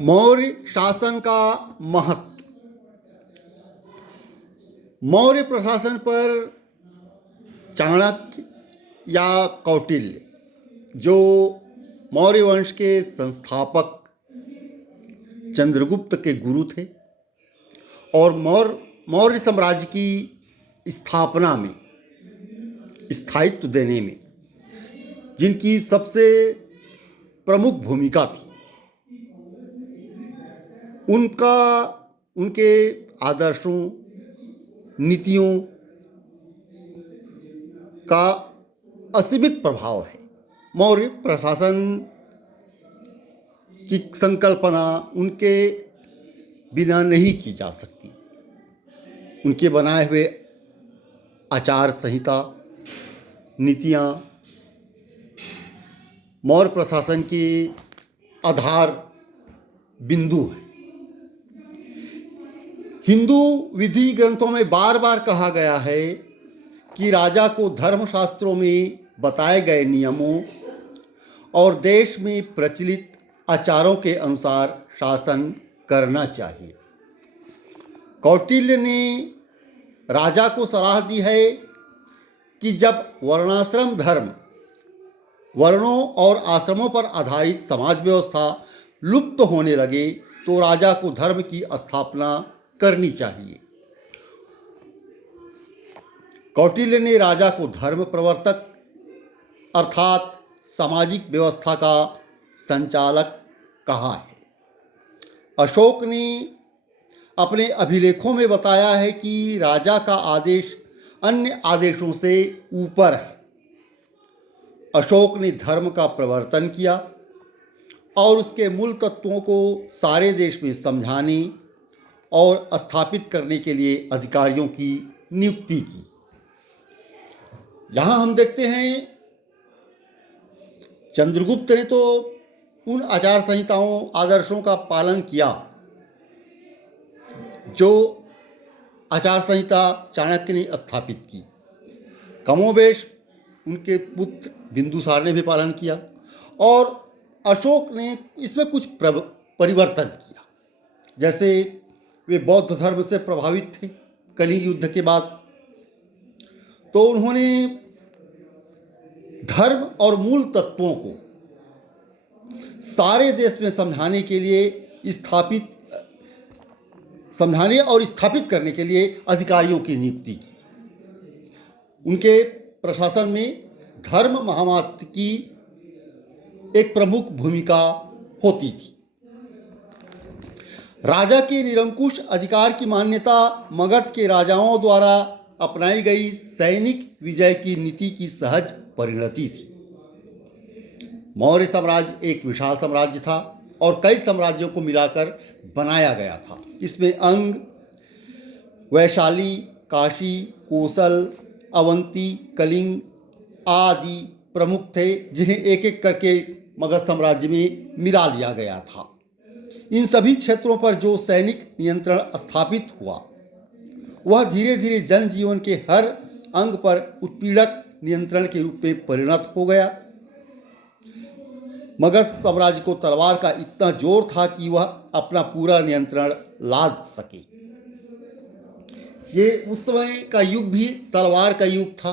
मौर्य शासन का महत्व। मौर्य प्रशासन पर चाणक्य या कौटिल्य, जो मौर्य वंश के संस्थापक चंद्रगुप्त के गुरु थे और मौर्य साम्राज्य की स्थापना में, स्थायित्व देने में जिनकी सबसे प्रमुख भूमिका थी, उनके आदर्शों, नीतियों का असीमित प्रभाव है। मौर्य प्रशासन की संकल्पना उनके बिना नहीं की जा सकती। उनके बनाए हुए आचार संहिता, नीतियाँ मौर्य प्रशासन के आधार बिंदु हैं। हिंदू विधि ग्रंथों में बार बार कहा गया है कि राजा को धर्मशास्त्रों में बताए गए नियमों और देश में प्रचलित आचारों के अनुसार शासन करना चाहिए। कौटिल्य ने राजा को सलाह दी है कि जब वर्णाश्रम धर्म, वर्णों और आश्रमों पर आधारित समाज व्यवस्था लुप्त होने लगे तो राजा को धर्म की स्थापना करनी चाहिए। कौटिल्य ने राजा को धर्म प्रवर्तक अर्थात सामाजिक व्यवस्था का संचालक कहा है। अशोक ने अपने अभिलेखों में बताया है कि राजा का आदेश अन्य आदेशों से ऊपर है। अशोक ने धर्म का प्रवर्तन किया और उसके मूल तत्वों को सारे देश में समझाने और स्थापित करने के लिए अधिकारियों की नियुक्ति की। यहाँ हम देखते हैं चंद्रगुप्त ने तो उन आचार संहिताओं, आदर्शों का पालन किया जो आचार संहिता चाणक्य ने स्थापित की। कमोबेश उनके पुत्र बिंदुसार ने भी पालन किया और अशोक ने इसमें कुछ परिवर्तन किया। जैसे वे बौद्ध धर्म से प्रभावित थे कलिंग युद्ध के बाद, तो उन्होंने धर्म और मूल तत्वों को सारे देश में समझाने और स्थापित करने के लिए अधिकारियों की नियुक्ति की। उनके प्रशासन में धर्म महामात्र की एक प्रमुख भूमिका होती थी। राजा के निरंकुश अधिकार की मान्यता मगध के राजाओं द्वारा अपनाई गई सैनिक विजय की नीति की सहज परिणति थी। मौर्य साम्राज्य एक विशाल साम्राज्य था और कई साम्राज्यों को मिलाकर बनाया गया था। इसमें अंग, वैशाली, काशी, कोसल, अवंती, कलिंग आदि प्रमुख थे, जिन्हें एक एक करके मगध साम्राज्य में मिला लिया गया था। इन सभी क्षेत्रों पर जो सैनिक नियंत्रण स्थापित हुआ, वह धीरे धीरे जनजीवन के हर अंग पर उत्पीड़क नियंत्रण के रूप में परिणत हो गया। मगध साम्राज्य को तलवार का इतना जोर था कि वह अपना पूरा नियंत्रण लाद सके। ये उस समय का युग भी तलवार का युग था।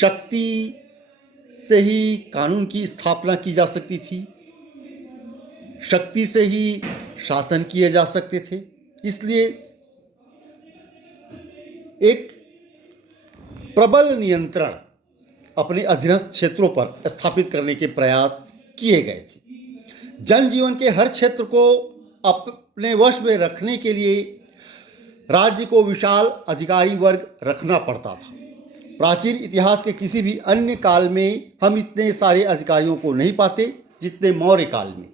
शक्ति से ही कानून की स्थापना की जा सकती थी, शक्ति से ही शासन किए जा सकते थे। इसलिए एक प्रबल नियंत्रण अपने अधीनस्थ क्षेत्रों पर स्थापित करने के प्रयास किए गए थे। जनजीवन के हर क्षेत्र को अपने वश में रखने के लिए राज्य को विशाल अधिकारी वर्ग रखना पड़ता था। प्राचीन इतिहास के किसी भी अन्य काल में हम इतने सारे अधिकारियों को नहीं पाते जितने मौर्य काल में।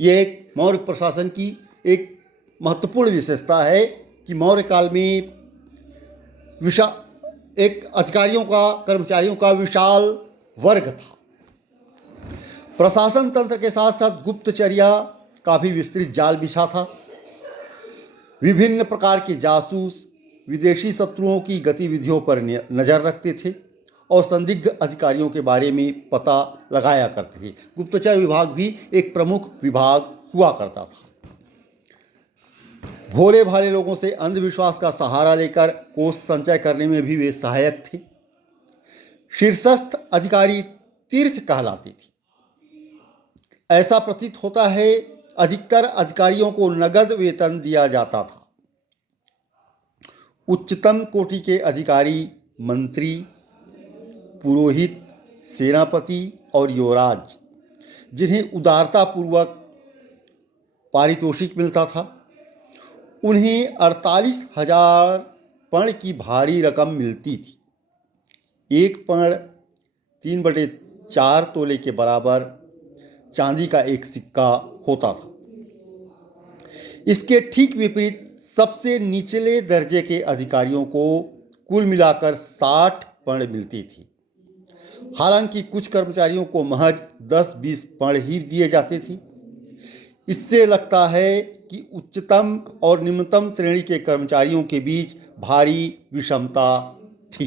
ये एक मौर्य प्रशासन की एक महत्वपूर्ण विशेषता है कि मौर्य काल में एक अधिकारियों का, कर्मचारियों का विशाल वर्ग था। प्रशासन तंत्र के साथ साथ गुप्तचर्या का भी विस्तृत जाल बिछा था। विभिन्न प्रकार के जासूस विदेशी शत्रुओं की गतिविधियों पर नज़र रखते थे और संदिग्ध अधिकारियों के बारे में पता लगाया करते थे। गुप्तचर विभाग भी एक प्रमुख विभाग हुआ करता था। भोले भाले लोगों से अंधविश्वास का सहारा लेकर कोष संचय करने में भी वे सहायक थे। शीर्षस्थ अधिकारी तीर्थ कहलाते थे। ऐसा प्रतीत होता है अधिकतर अधिकारियों को नगद वेतन दिया जाता था। उच्चतम कोटि के अधिकारी मंत्री, पुरोहित, सेनापति और युवराज, जिन्हें उदारतापूर्वक पारितोषिक मिलता था, उन्हें 48,000 पर्ण की भारी रकम मिलती थी। एक पर्ण 3/4 तोले के बराबर चांदी का एक सिक्का होता था। इसके ठीक विपरीत सबसे निचले दर्जे के अधिकारियों को कुल मिलाकर 60 पर्ण मिलती थी। हालांकि कुछ कर्मचारियों को महज 10-20 पर्ण ही दिए जाते थे। इससे लगता है कि उच्चतम और निम्नतम श्रेणी के कर्मचारियों के बीच भारी विषमता थी।